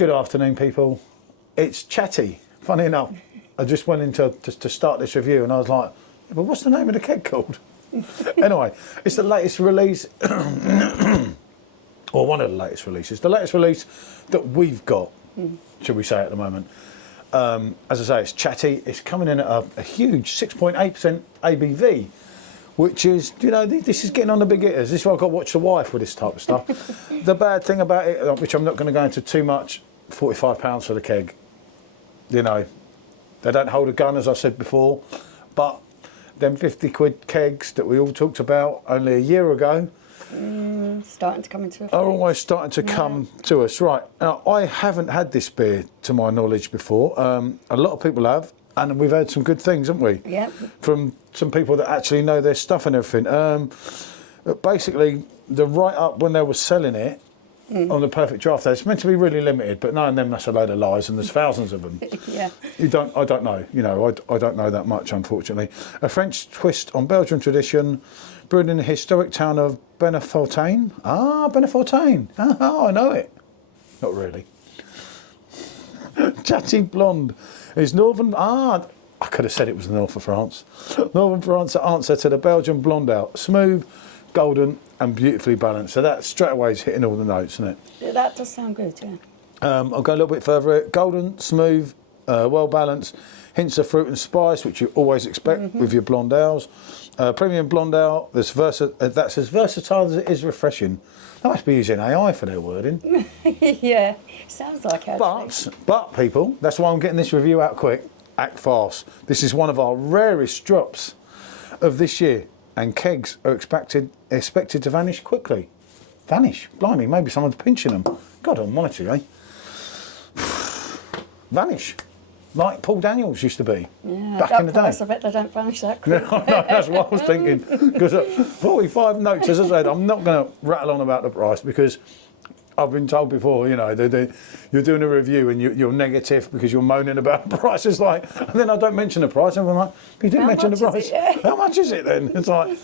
Good afternoon, people. It's Chatty. Funny enough, I just went into to start this review and I was like, yeah, but what's the name of the keg called? Anyway, it's the latest release, or one of the latest releases. The latest release that we've got, should we say, at the moment. As I say, it's Chatty. It's coming in at a huge 6.8% ABV, which is, you know, this is getting on the big hitters. This is why I've got to watch the wife with this type of stuff. The bad thing about it, which I'm not going to go into too much, £45 for the keg. You know, they don't hold a gun, as I said before, but them 50 quid kegs that we all talked about only a year ago starting to come into effect. are almost starting to come to us. Right, now I haven't had this beer to my knowledge before. A lot of people have, and we've had some good things, haven't we? Yeah. From some people that actually know their stuff and everything. Basically, the write-up when they were selling it on the PerfectDraft, it's meant to be really limited, but knowing them, that's a load of lies, and there's thousands of them. Yeah. I don't know. You know, I don't know that much, unfortunately. A French twist on Belgian tradition, brewed in the historic town of Benefontaine. Ah, Benefontaine. Ah, I know it. Not really. Chatty Blonde is northern. I could have said it was the north of France. Northern France answer to the Belgian Blonde Ale. Smooth, golden, and beautifully balanced. So that straight away is hitting all the notes, isn't it? Yeah, that does sound good, yeah. I'll go a little bit further. Golden, smooth, well balanced, hints of fruit and spice, which you always expect with your blonde ales. Premium blonde ale that's as versatile as it is refreshing. They must be using AI for their wording. Yeah, sounds like it. But people, that's why I'm getting this review out quick. Act fast. This is one of our rarest drops of this year, and kegs are expected to vanish quickly. Vanish? Blimey, maybe someone's pinching them. God almighty, eh? Vanish. Like Paul Daniels used to be back in the day. I bet they don't vanish that quick. No, that's what I was thinking. Because 45 notes, as I said, I'm not going to rattle on about the price because I've been told before, you know, you're doing a review and you're negative because you're moaning about the price. It's like, and then I don't mention the price, and I'm like, you didn't mention the price. How much is it then? It's like,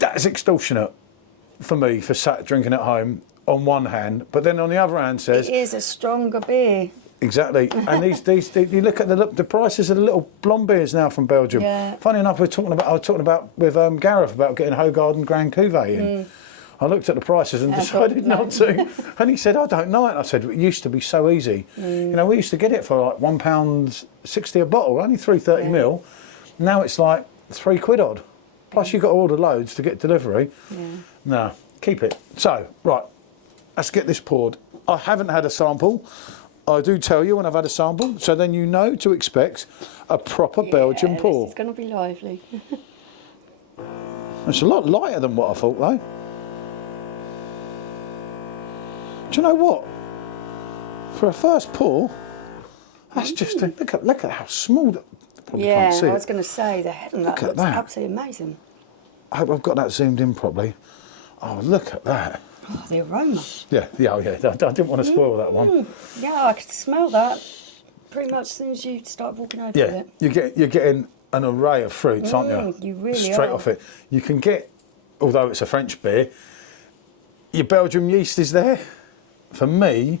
that's extortionate for me for sat drinking at home on one hand, but then on the other hand says it is a stronger beer. Exactly, and these you look at the prices of the little blonde beers now from Belgium. Yeah. Funny enough, I was talking about with Gareth about getting Hoegaarden Grand Cuvée in. I looked at the prices and decided not to, and he said, "I don't know it." And I said, "It used to be so easy. You know, we used to get it for like £1.60 a bottle, only 330 ml. Now it's like £3 odd. Plus you got to order loads to get delivery. No, keep it. So right, let's get this poured. I haven't had a sample. I do tell you when I've had a sample, so then you know to expect a proper Belgian pour. It's going to be lively. It's a lot lighter than what I thought, though. Do you know what? For a first pour, that's just look at how small. Probably can't see I was going to say that looks absolutely amazing. I hope I've got that zoomed in properly. Oh, look at that. Oh, the aroma. Yeah. I didn't want to spoil that one. Yeah, I could smell that pretty much as soon as you start walking over with it. You're getting an array of fruits, aren't you? You really Straight off it. You can get, although it's a French beer, your Belgian yeast is there. For me,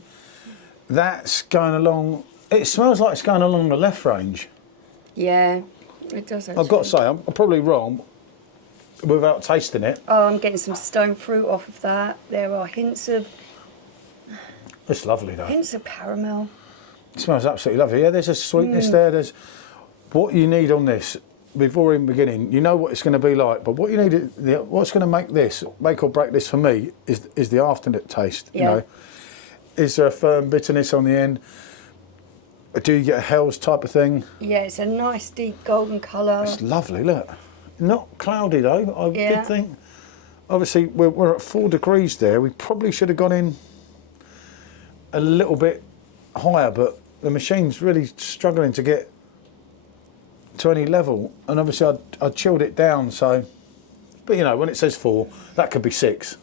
that's going along. It smells like it's going along the left range. Yeah, it does actually. I've got to say, I'm probably wrong without tasting it. Oh, I'm getting some stone fruit off of that. There are hints of... It's lovely though. Hints of caramel. It smells absolutely lovely. Yeah, there's a sweetness there. There's what you need on this. Before even beginning, you know what it's going to be like, but what you need, what's going to make or break this for me is the afternoon taste. Yeah. You know, is there a firm bitterness on the end? Do you get a Hell's type of thing? Yeah, it's a nice deep golden colour. It's lovely. Look, not cloudy though. I did think. Obviously, we're at 4 degrees there. We probably should have gone in a little bit higher, but the machine's really struggling to get to any level, and obviously I chilled it down. So, but you know, when it says 4, that could be 6.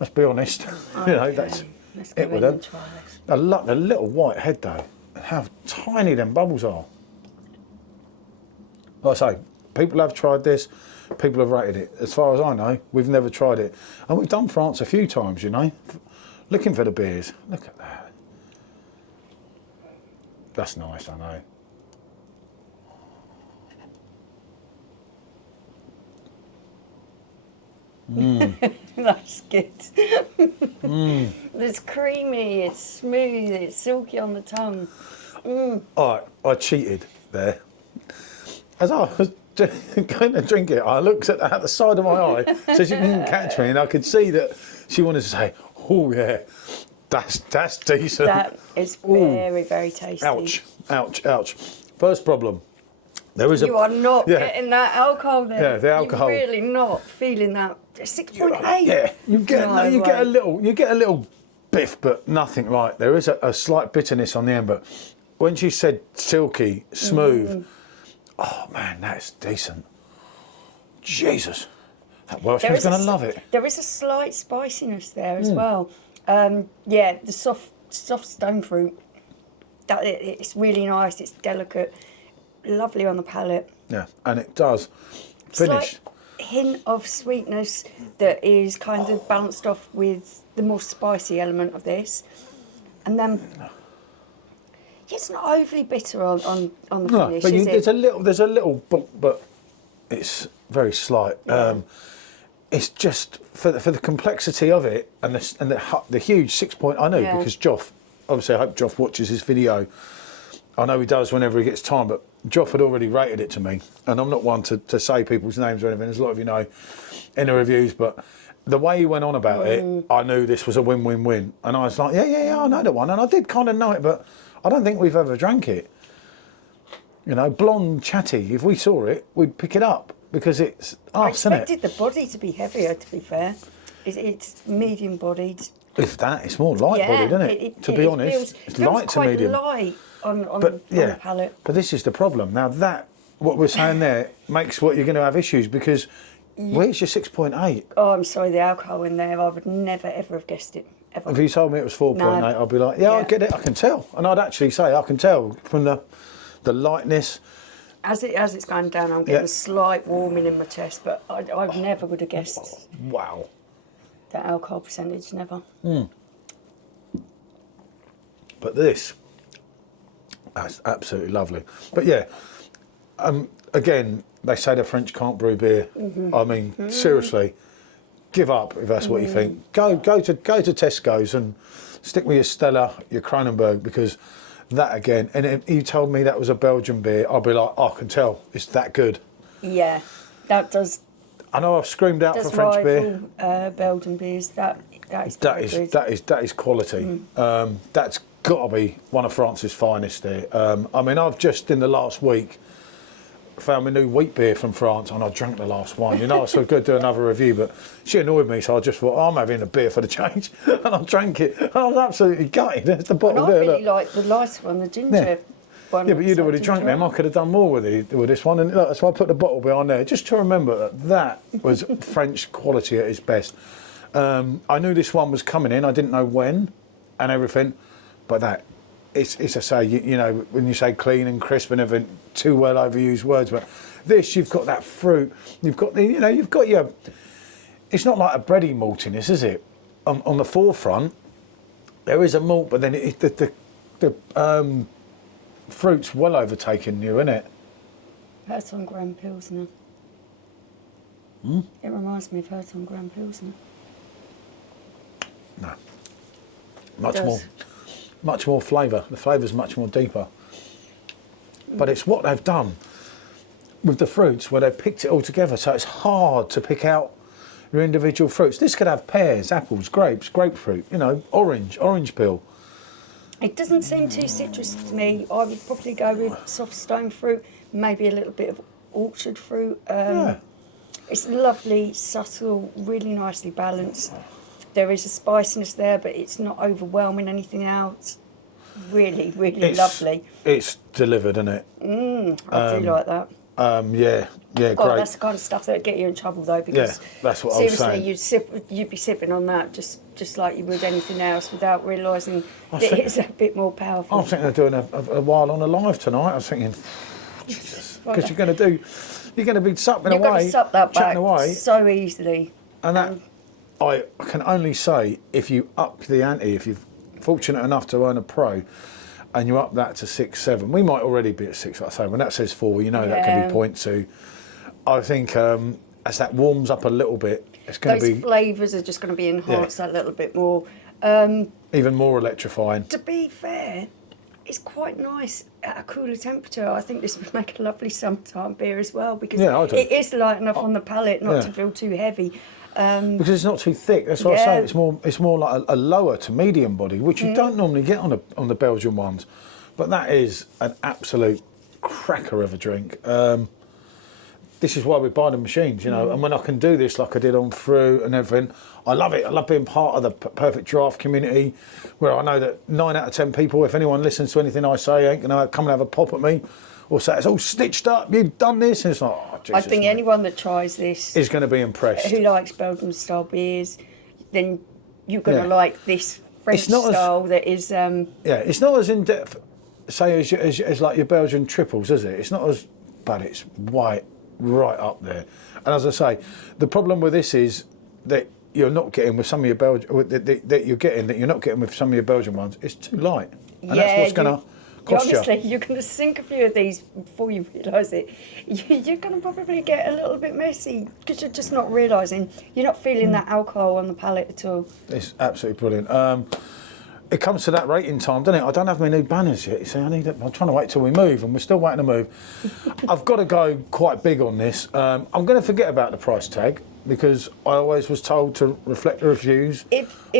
Let's be honest. Okay. You know, that's Let's go it with in and try this. a little white head though. How tiny them bubbles are. Like I say, people have tried this. People have rated it. As far as I know, we've never tried it, and we've done France a few times. You know, looking for the beers. Look at that. That's nice, I know. That's good. It's creamy, it's smooth, it's silky on the tongue. I cheated there. As I was going to drink it, I looked at the side of my eye so she didn't catch me, and I could see that she wanted to say, "Oh yeah, that's decent." That is very, very tasty. Ouch, ouch, ouch. First problem. You are not getting that alcohol there. Yeah, the alcohol. You're really not feeling that. 6.8. Yeah, you get a little biff, but nothing right. There is a slight bitterness on the end, but when she said silky, smooth, oh man, that's decent. Jesus, that Welshman's going to love it. There is a slight spiciness there as well. Yeah, the soft stone fruit. It's really nice. It's delicate. Lovely on the palate. Yeah, and it does finish. Slight hint of sweetness that is kind of balanced off with the more spicy element of this, and then it's not overly bitter on the finish, but is it? there's a little bump, but it's very slight. Yeah. It's just for the complexity of it and the huge 6 point. I know because Joff, obviously I hope Joff watches this video. I know he does whenever he gets time, but Joff had already rated it to me, and I'm not one to say people's names or anything, as a lot of you know in the reviews, but the way he went on about it, I knew this was a win-win-win, and I was like, yeah, I know the one, and I did kind of know it, but I don't think we've ever drank it. You know, blonde, chatty, if we saw it, we'd pick it up, because it's us, isn't it? I expected the body to be heavier, to be fair. It's medium-bodied. If that, it's more light-bodied, isn't it? To be honest, it's light to medium. Light on the palate. But this is the problem. Now what we're saying there makes what you're going to have issues, because where's your 6.8? Oh, I'm sorry, the alcohol in there, I would never ever have guessed it. Ever. If you told me it was 4.8, I'd be like, I get it, I can tell. And I'd actually say, I can tell from the lightness. As it's going down, I'm getting a slight warming in my chest, but I never would have guessed. Wow. That alcohol percentage, never. But that's absolutely lovely. But yeah, again, they say the French can't brew beer. I mean, seriously, give up if that's what you think. Go to Tesco's and stick with your Stella, your Kronenberg, because that again. And if you told me that was a Belgian beer, I'd be like, I can tell it's that good. Yeah, that does. I know I've screamed out for French beer. Belgian beers. That is quality. That's got to be one of France's finest there. I mean, I've just in the last week found my new wheat beer from France, and I drank the last one. You know, so I could do another review, but she annoyed me, so I just thought, I'm having a beer for the change, and I drank it. I was absolutely gutted. There's the bottle there. I really like the lighter one, the ginger one. Yeah, but you'd already drank them. I could have done more with this one, and look, that's why I put the bottle behind there, just to remember that was French quality at its best. I knew this one was coming in. I didn't know when and everything, but it's I say, you know, when you say clean and crisp and everything, two well overused words, but this, you've got that fruit, you've got your, it's not like a bready maltiness, is it? On the forefront, there is a malt, but then the fruit's well overtaken you, isn't it? Herton Grand Pilsner. It reminds me of Herton Grand Pilsner. No. Much more flavour. The flavour's much more deeper. But it's what they've done with the fruits, where they've picked it all together, so it's hard to pick out your individual fruits. This could have pears, apples, grapes, grapefruit, you know, orange peel. It doesn't seem too citrus to me. I would probably go with soft stone fruit, maybe a little bit of orchard fruit. It's lovely, subtle, really nicely balanced. There is a spiciness there, but it's not overwhelming anything else. Really, really lovely. It's delivered, isn't it? I do like that. Yeah, great. That's the kind of stuff that would get you in trouble, though, because that's what I was saying. Seriously, you'd be sipping on that just like you would anything else, without realising that it's a bit more powerful. I was thinking of doing a while on a live tonight. I was thinking, Jesus, because you're going to be supping away, you're going to sup that back away so easily. And that, I can only say, if you up the ante, if you're fortunate enough to earn a pro, and you up that to 6, 7, we might already be at 6. Like I say, when that says 4, you know that can be 0.2. I think as that warms up a little bit, it's going to be... Those flavours are just going to be enhanced a little bit more. Even more electrifying. To be fair, it's quite nice at a cooler temperature. I think this would make a lovely summertime beer as well, because it is light enough on the palate not to feel too heavy. Because it's not too thick. That's what I say. It's more like a lower to medium body, which you don't normally get on the Belgian ones. But that is an absolute cracker of a drink. This is why we buy the machines, you know. And when I can do this like I did on Fruit and everything, I love it. I love being part of the Perfect Draft community, where I know that 9 out of 10 people, if anyone listens to anything I say, ain't gonna come and have a pop at me, or say it's all stitched up. You've done this, and it's like, oh, Jesus, I think anyone that tries this is going to be impressed. Who likes Belgian style beers, then you're going to like this French style that is. It's not as in depth, say, as like your Belgian triples, is it? It's not as, but it's right up there. And as I say, the problem with this is that you're not getting with some of your Belgian that you're not getting with some of your Belgian ones. It's too light, and that's what's going to cost you. Honestly, you're going to sink a few of these before you realise it. You're going to probably get a little bit messy because you're just not realising. You're not feeling that alcohol on the palate at all. It's absolutely brilliant. It comes to that rating time, doesn't it? I don't have my new banners yet. You see, I'm trying to wait till we move, and we're still waiting to move. I've got to go quite big on this. I'm going to forget about the price tag, because I always was told to reflect the reviews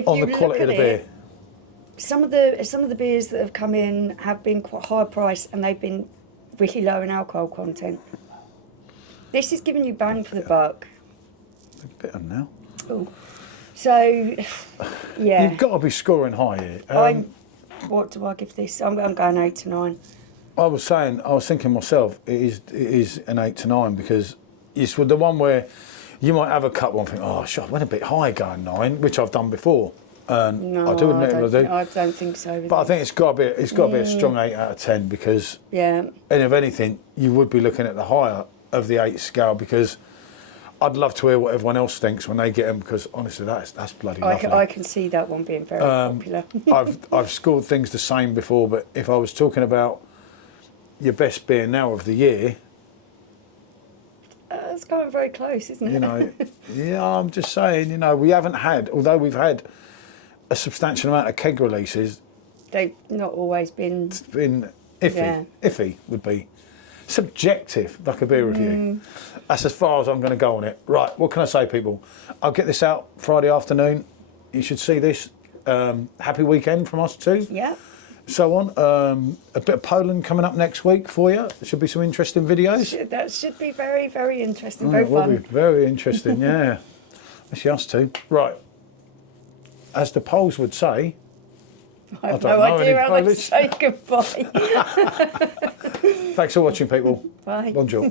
on the quality of the beer. Some of the beers that have come in have been quite high priced, and they've been really low in alcohol content. This is giving you bang for the buck. A bit of now. Ooh. So, yeah. You've got to be scoring high here. What do I give this? I'm going 8 to 9. I was thinking myself, it is an 8 to 9, because it's the one where you might have a couple and think, oh, shit, I went a bit high going 9, which I've done before. No, I do admit I don't think so. But I think it's got to be a strong 8 out of 10, because and if anything, you would be looking at the higher of the 8 scale, because I'd love to hear what everyone else thinks when they get them, because honestly, that's bloody lovely. I can see that one being very popular. I've scored things the same before, but if I was talking about your best beer now of the year, it's going very close, isn't it? You know, yeah, I'm just saying. You know, we haven't had, although we've had a substantial amount of keg releases, they've not always been. It's been iffy. Yeah. Iffy would be subjective, like a beer review. That's as far as I'm going to go on it. Right, what can I say, people? I'll get this out Friday afternoon. You should see this. Happy weekend from us too. Yeah. So on. A bit of Poland coming up next week for you. There should be some interesting videos. That should be very, very interesting. Very fun. Will be very interesting, yeah. That's us too. Right. As the Poles would say, I have no idea how they say goodbye. Thanks for watching, people. Bye. Bonjour.